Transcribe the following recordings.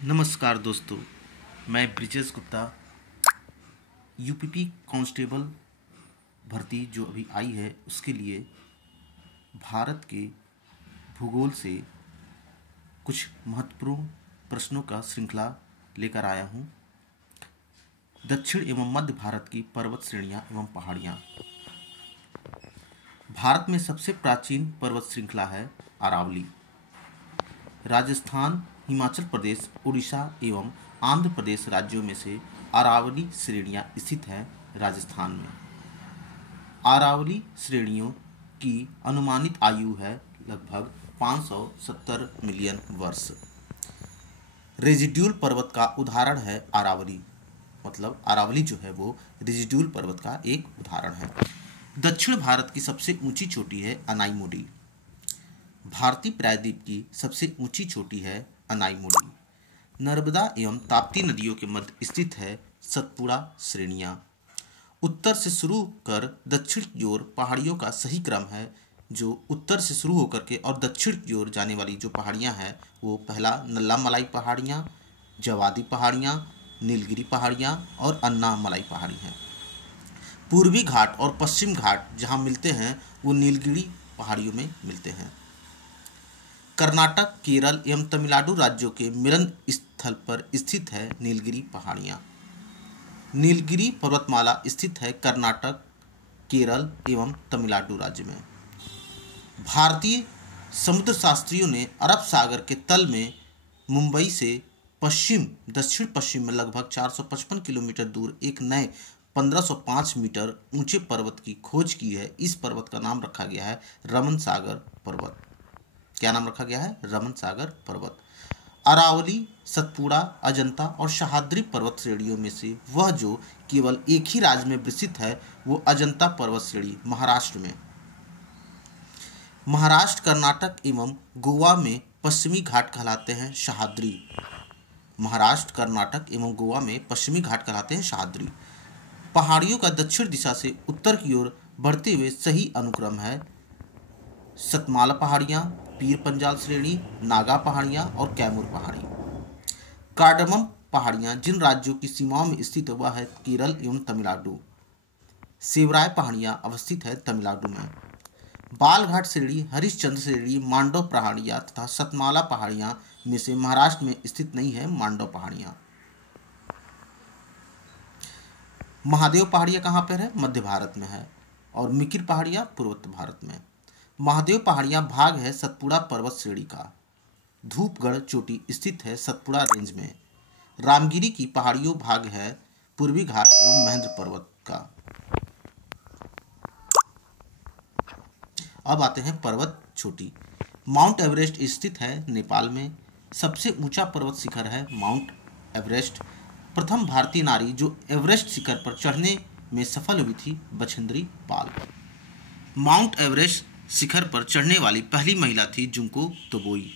नमस्कार दोस्तों, मैं ब्रिजेश गुप्ता। यूपीपी कांस्टेबल भर्ती जो अभी आई है उसके लिए भारत के भूगोल से कुछ महत्वपूर्ण प्रश्नों का श्रृंखला लेकर आया हूँ। दक्षिण एवं मध्य भारत की पर्वत श्रेणियाँ एवं पहाड़ियाँ। भारत में सबसे प्राचीन पर्वत श्रृंखला है अरावली। राजस्थान, हिमाचल प्रदेश, उड़ीसा एवं आंध्र प्रदेश राज्यों में से अरावली श्रेणियां स्थित हैं। राजस्थान में अरावली श्रेणियों की अनुमानित आयु है लगभग 570 मिलियन वर्ष। रेजिड्यूल पर्वत का उदाहरण है अरावली, मतलब अरावली जो है वो रेजिड्यूल पर्वत का एक उदाहरण है। दक्षिण भारत की सबसे ऊंची चोटी है अनाईमुडी। भारतीय प्रायद्वीप की सबसे ऊंची चोटी है अनाईमुडी। नर्मदा एवं ताप्ती नदियों के मध्य स्थित है सतपुड़ा श्रेणियां। उत्तर से शुरू कर दक्षिण की ओर पहाड़ियों का सही क्रम है। जो उत्तर से शुरू होकर के और दक्षिण की ओर जाने वाली जो पहाड़ियां हैं वो पहला नल्लामलाई पहाड़ियां, जवादी पहाड़ियां, नीलगिरी पहाड़ियां और अन्नामलाई पहाड़ी हैं। पूर्वी घाट और पश्चिम घाट जहां मिलते हैं वो नीलगिरी पहाड़ियों में मिलते हैं। कर्नाटक, केरल एवं तमिलनाडु राज्यों के मिलन स्थल पर स्थित है नीलगिरी पहाड़ियाँ। नीलगिरी पर्वतमाला स्थित है कर्नाटक, केरल एवं तमिलनाडु राज्य में। भारतीय समुद्र शास्त्रियों ने अरब सागर के तल में मुंबई से दक्षिण पश्चिम में लगभग 455 किलोमीटर दूर एक नए 1505 मीटर ऊंचे पर्वत की खोज की है। इस पर्वत का नाम रखा गया है रमन सागर पर्वत। क्या नाम रखा गया है? रमन सागर पर्वत। अरावली, सतपुड़ा, अजंता और सह्याद्री पर्वत श्रेणियों में से वह जो केवल एक ही राज्य में विस्तृत है वो अजंता पर्वत श्रेणी महाराष्ट्र में। महाराष्ट्र, कर्नाटक एवं गोवा में पश्चिमी घाट कहलाते हैं सह्याद्री। महाराष्ट्र, कर्नाटक एवं गोवा में पश्चिमी घाट कहलाते हैं सह्याद्री। पहाड़ियों का दक्षिण दिशा से उत्तर की ओर बढ़ते हुए सही अनुक्रम है सतमाला पहाड़ियाँ, पीर पंजाल श्रेणी, नागा पहाड़ियाँ और कैमूर पहाड़ी। कार्डमम पहाड़ियाँ जिन राज्यों की सीमाओं में स्थित है वह है केरल एवं तमिलनाडु। सेवराय पहाड़ियाँ अवस्थित है तमिलनाडु में। बालघाट श्रेणी, हरिश्चंद्र श्रेणी, मांडव पहाड़ियाँ तथा सतमाला पहाड़ियाँ में से महाराष्ट्र में स्थित नहीं है मांडव पहाड़ियाँ। महादेव पहाड़ियाँ कहाँ पर है? मध्य भारत में है। और मिकिर पहाड़ियाँ पूर्वोत्तर भारत में। महादेव पहाड़ियाँ भाग है सतपुड़ा पर्वत श्रेणी का। धूपगढ़ चोटी स्थित है सतपुड़ा रेंज में। रामगिरी की पहाड़ियों भाग है पूर्वी घाट एवं महेंद्र पर्वत का। अब आते हैं पर्वत चोटी। माउंट एवरेस्ट स्थित है नेपाल में। सबसे ऊंचा पर्वत शिखर है माउंट एवरेस्ट। प्रथम भारतीय नारी जो एवरेस्ट शिखर पर चढ़ने में सफल हुई थी बछेंद्री पाल। माउंट एवरेस्ट शिखर पर चढ़ने वाली पहली महिला थी जुंको तोबोई।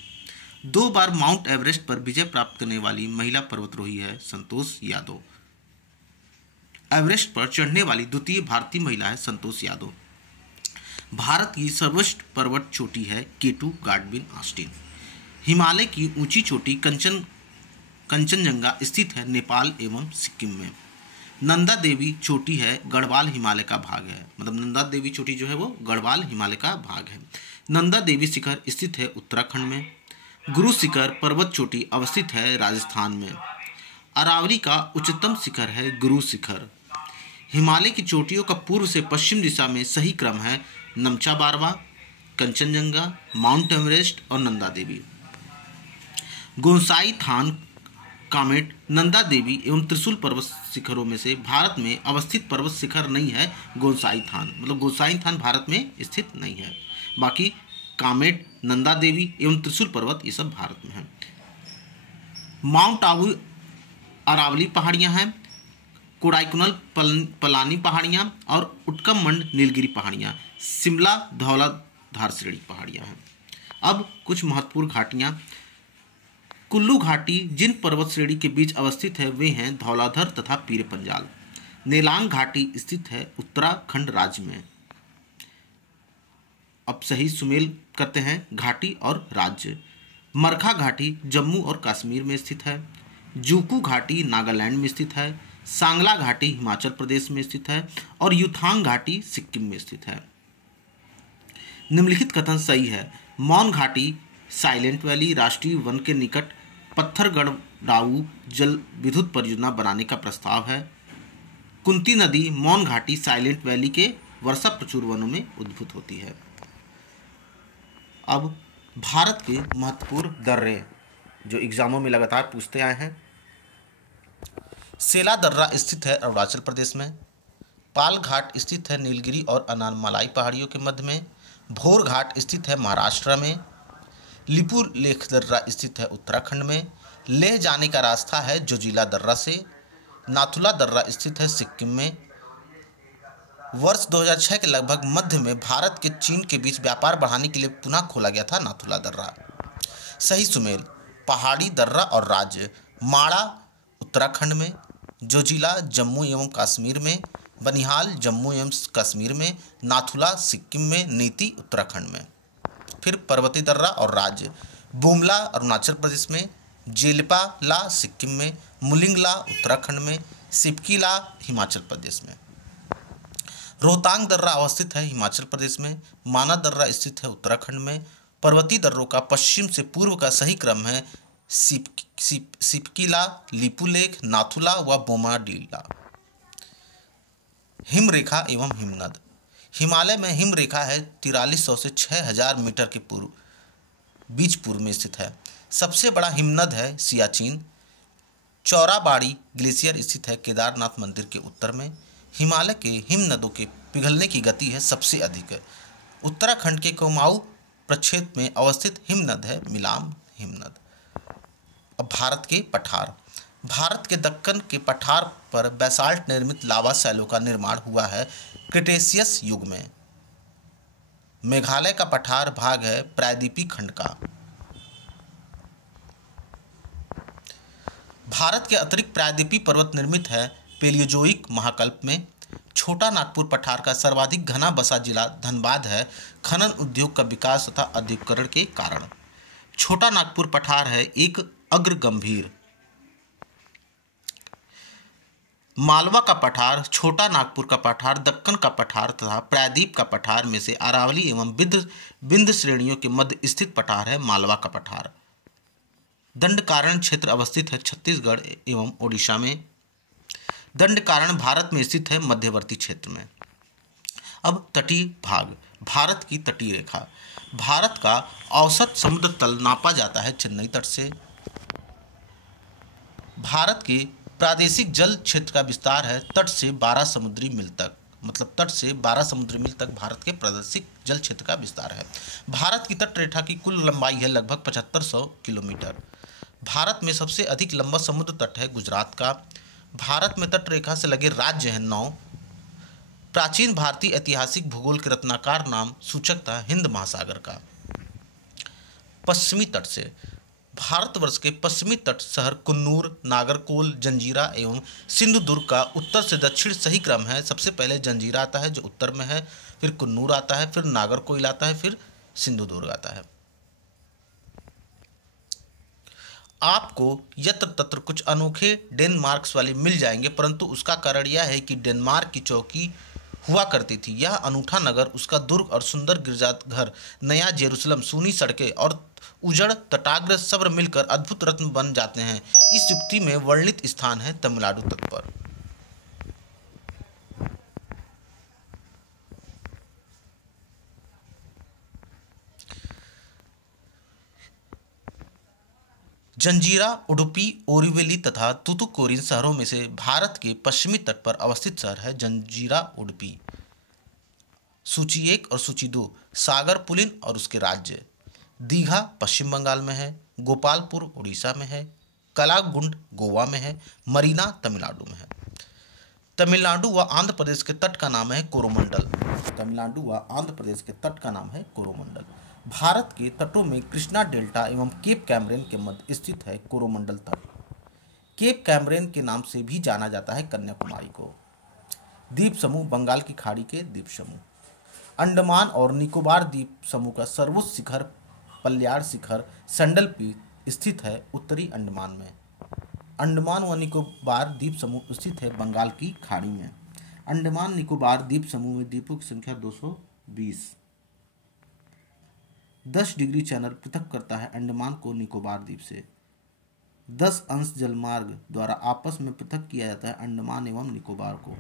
2 बार माउंट एवरेस्ट पर विजय प्राप्त करने वाली महिला पर्वतारोही है संतोष यादव। एवरेस्ट पर चढ़ने वाली द्वितीय भारतीय महिला है संतोष यादव। भारत की सर्वोच्च पर्वत चोटी है केटू गाडविन ऑस्टिन। हिमालय की ऊंची चोटी कंचनजंगा स्थित है नेपाल एवं सिक्किम में। नंदा देवी चोटी है गढ़वाल हिमालय का भाग है, मतलब नंदा देवी चोटी जो है वो गढ़वाल हिमालय का भाग है। नंदा देवी शिखर स्थित है उत्तराखंड में। गुरु शिखर पर्वत चोटी अवस्थित है राजस्थान में। अरावली का उच्चतम शिखर है गुरु शिखर। हिमालय की चोटियों का पूर्व से पश्चिम दिशा में सही क्रम है नमचा बारवा, कंचनजंगा, माउंट एवरेस्ट और नंदा देवी। गोसाई थान, कामेट, नंदा देवी एवं त्रिशूल पर्वत शिखरों में से भारत में अवस्थित पर्वत शिखर नहीं है गोसाई थान, मतलब गोसाई थान भारत में स्थित नहीं है। बाकी कामेट, नंदा देवी एवं त्रिशूल पर्वत ये सब भारत में है। माउंट आबू अरावली पहाड़ियाँ हैं। कोडाईकनाल पलानी पहाड़ियाँ और उटकमंड नीलगिरी पहाड़ियाँ। शिमला धौलाधार श्रेणी पहाड़ियाँ हैं। अब कुछ महत्वपूर्ण घाटियाँ। कुल्लू घाटी जिन पर्वत श्रेणी के बीच अवस्थित है वे हैं धौलाधर तथा पीर पंजाल। नेलांग घाटी स्थित है उत्तराखंड राज्य में। अब सही सुमेल करते हैं घाटी और राज्य। मरखा घाटी जम्मू और कश्मीर में स्थित है। जूकू घाटी नागालैंड में स्थित है। सांगला घाटी हिमाचल प्रदेश में स्थित है और युथांग घाटी सिक्किम में स्थित है। निम्नलिखित कथन सही है। मौन घाटी साइलेंट वैली राष्ट्रीय वन के निकट पत्थरगढ़ जल विद्युत परियोजना बनाने का प्रस्ताव है। कुंती नदी मौन घाटी साइलेंट वैली के वर्षा प्रचुर वनों में उद्भूत होती है। अब भारत के महत्वपूर्ण दर्रे जो एग्जामों में लगातार पूछते आए हैं। सेला दर्रा स्थित है अरुणाचल प्रदेश में। पाल घाट स्थित है नीलगिरी और अनारमलाई पहाड़ियों के मध्य में। भोर घाट स्थित है महाराष्ट्र में। लिपू लेख दर्रा स्थित है उत्तराखंड में। लेह जाने का रास्ता है जोजिला दर्रा से। नाथुला दर्रा स्थित है सिक्किम में। वर्ष 2006 के लगभग मध्य में भारत के चीन के बीच व्यापार बढ़ाने के लिए पुनः खोला गया था नाथुला दर्रा। सही सुमेल पहाड़ी दर्रा और राज्य माड़ा उत्तराखंड में, जोजिला जम्मू एवं कश्मीर में, बनिहाल जम्मू एवं कश्मीर में, नाथुला सिक्किम में, नीति उत्तराखंड में। फिर पर्वतीय दर्रा और राज्य बुमला अरुणाचल प्रदेश में, जेलिपाला सिक्किम में, मुलिंगला उत्तराखंड में, सिपकीला हिमाचल प्रदेश में। रोहतांग दर्रा अवस्थित है हिमाचल प्रदेश में। माना दर्रा स्थित है उत्तराखंड में। पर्वतीय दर्रों का पश्चिम से पूर्व का सही क्रम है सिपकीला, लिपुलेख, नाथुला व बोमाडीला। हिमरेखा एवं हिमनद हिमालय में हिमरेखा है 4300 से 6000 मीटर के बीच पूर्व में स्थित है। सबसे बड़ा हिमनद है सियाचिन। चौराबाड़ी ग्लेशियर स्थित है केदारनाथ मंदिर के उत्तर में। हिमालय के हिमनदों के पिघलने की गति है सबसे अधिक है। उत्तराखंड के कुमाऊं प्रक्षेत्र में अवस्थित हिमनद है मिलाम हिमनद। अब भारत के पठार। भारत के दक्कन के पठार पर बैसाल्ट निर्मित लावा शैलों का निर्माण हुआ है क्रिटेशियस युग में। मेघालय का पठार भाग है प्रायद्वीपीय खंड का। भारत के अतिरिक्त प्रायद्वीपीय पर्वत निर्मित है पेलियोजोइक महाकल्प में। छोटा नागपुर पठार का सर्वाधिक घना बसा जिला धनबाद है खनन उद्योग का विकास तथा औद्योगिकरण के कारण। छोटा नागपुर पठार है एक अग्र गंभीर। मालवा का पठार, छोटा नागपुर का पठार, दक्कन का पठार तथा प्रायद्वीप का पठार में से अरावली एवं विंध्य श्रेणियों के मध्य स्थित पठार है मालवा का पठार। दंडकारण्य क्षेत्र अवस्थित है छत्तीसगढ़ एवं ओडिशा में। दंडकारण्य भारत में स्थित है मध्यवर्ती क्षेत्र में। अब तटीय भाग। भारत की तटीय रेखा। भारत का औसत समुद्र तल नापा जाता है चेन्नई तट से। भारत के प्रादेशिक जल क्षेत्र का विस्तार है तट से 12 समुद्री मील तक, मतलब तट से 12 समुद्री मील तक भारत के प्रादेशिक जल क्षेत्र का विस्तार है। भारत की तट रेखा की कुल लंबाई है लगभग 7500 किलोमीटर। भारत में सबसे अधिक लंबा समुद्र तट है गुजरात का। भारत में तट रेखा से लगे राज्य हैं 9। प्राचीन भारतीय ऐतिहासिक भूगोल के रत्नाकर नाम सूचक था हिंद महासागर का। पश्चिमी तट से। भारतवर्ष के पश्चिमी तट शहर कुन्नूर, नागरकोल, जंजीरा एवं सिंधुदुर्ग का उत्तर से दक्षिण सही क्रम है। सबसे पहले जंजीरा आता है जो उत्तर में है, फिर कुन्नूर आता है, फिर नागरकोइल आता है, फिर सिंधुदुर्ग आता है। आपको यत्र तत्र कुछ अनोखे डेनमार्क्स वाले मिल जाएंगे, परंतु उसका कारण यह है कि डेनमार्क की चौकी हुआ करती थी। यह अनूठा नगर, उसका दुर्ग और सुंदर गिरजाघर, नया जेरूसलम, सूनी सड़कें और उजड़ तटाग्र सब मिलकर अद्भुत रत्न बन जाते हैं। इस युक्ति में वर्णित स्थान है तमिलनाडु तट पर। जंजीरा, उडुपी, ओरिवली तथा तुतुकोरिन शहरों में से भारत के पश्चिमी तट पर अवस्थित शहर है जंजीरा उडुपी। सूची 1 और सूची 2 सागर पुलिन और उसके राज्य। दीघा पश्चिम बंगाल में है। गोपालपुर उड़ीसा में है। कलागुंड गोवा में है। मरीना तमिलनाडु में है। तमिलनाडु व आंध्र प्रदेश के तट का नाम है कोरोमंडल। तमिलनाडु व आंध्र प्रदेश के तट का नाम है कोरोमंडल। भारत के तटों में कृष्णा डेल्टा एवं केप कैमरेन के मध्य स्थित है कोरोमंडल तट। केप कैमरेन के नाम से भी जाना जाता है कन्याकुमारी को। द्वीप समूह बंगाल की खाड़ी के द्वीप समूह। अंडमान और निकोबार द्वीप समूह का सर्वोच्च शिखर पल्याड़ शिखर संडलपीठ स्थित है उत्तरी अंडमान में। अंडमान व निकोबार द्वीप समूह स्थित है बंगाल की खाड़ी में। अंडमान निकोबार द्वीप समूह में द्वीपों की संख्या 220। 10 डिग्री चैनल पृथक करता है अंडमान को निकोबार द्वीप से। 10 अंश जलमार्ग द्वारा आपस में पृथक किया जाता है अंडमान एवं निकोबार को।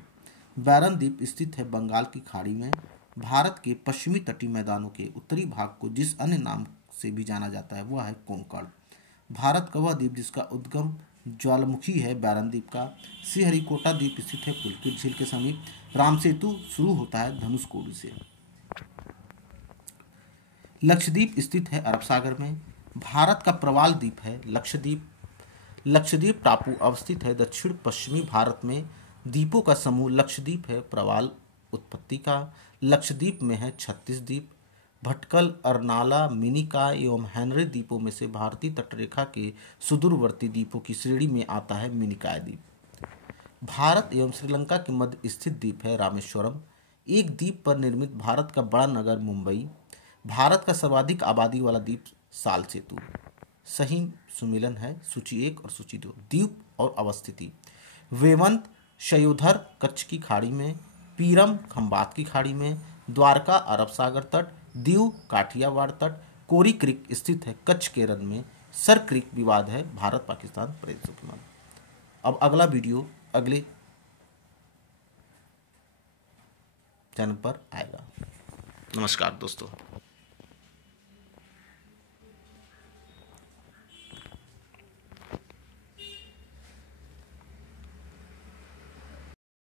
बैरन द्वीप स्थित है बंगाल की खाड़ी में। भारत के पश्चिमी तटीय मैदानों के उत्तरी भाग को जिस अन्य नाम से भी जाना जाता है वह है कोंकण। भारत का वह द्वीप जिसका उद्गम ज्वालामुखी है बैरन द्वीप का। श्रीहरिकोटा द्वीप स्थित है पुलकित झील के समीप। राम सेतु शुरू होता है धनुषकोडी से। लक्षद्वीप स्थित है अरब सागर में। भारत का प्रवाल द्वीप है लक्षद्वीप। लक्षद्वीप टापू अवस्थित है दक्षिण पश्चिमी भारत में। द्वीपों का समूह लक्षद्वीप है प्रवाल उत्पत्ति का। लक्षद्वीप में है 36 द्वीप। भटकल, अरनाला, मिनिकॉय एवं हेनरी द्वीपों में से भारतीय तटरेखा के सुदूरवर्ती द्वीपों की श्रेणी में आता है मिनिकॉय द्वीप। भारत एवं श्रीलंका के मध्य स्थित द्वीप है रामेश्वरम। एक द्वीप पर निर्मित भारत का बड़ा नगर मुंबई। भारत का सर्वाधिक आबादी वाला द्वीप साल सेतु। सही सुमेलन है सूची 1 और सूची 2। द्वीप और अवस्थिति। वेवंत शयोधर कच्छ की खाड़ी में। पीरम खंबात की खाड़ी में। द्वारका अरब सागर तट। दीव काठियावाड़ तट। कोरी क्रीक स्थित है कच्छ के रन में। सर क्रीक विवाद है भारत पाकिस्तान प्रदेशों के मध्य। अब अगला वीडियो अगले चैनल पर आएगा। नमस्कार दोस्तों।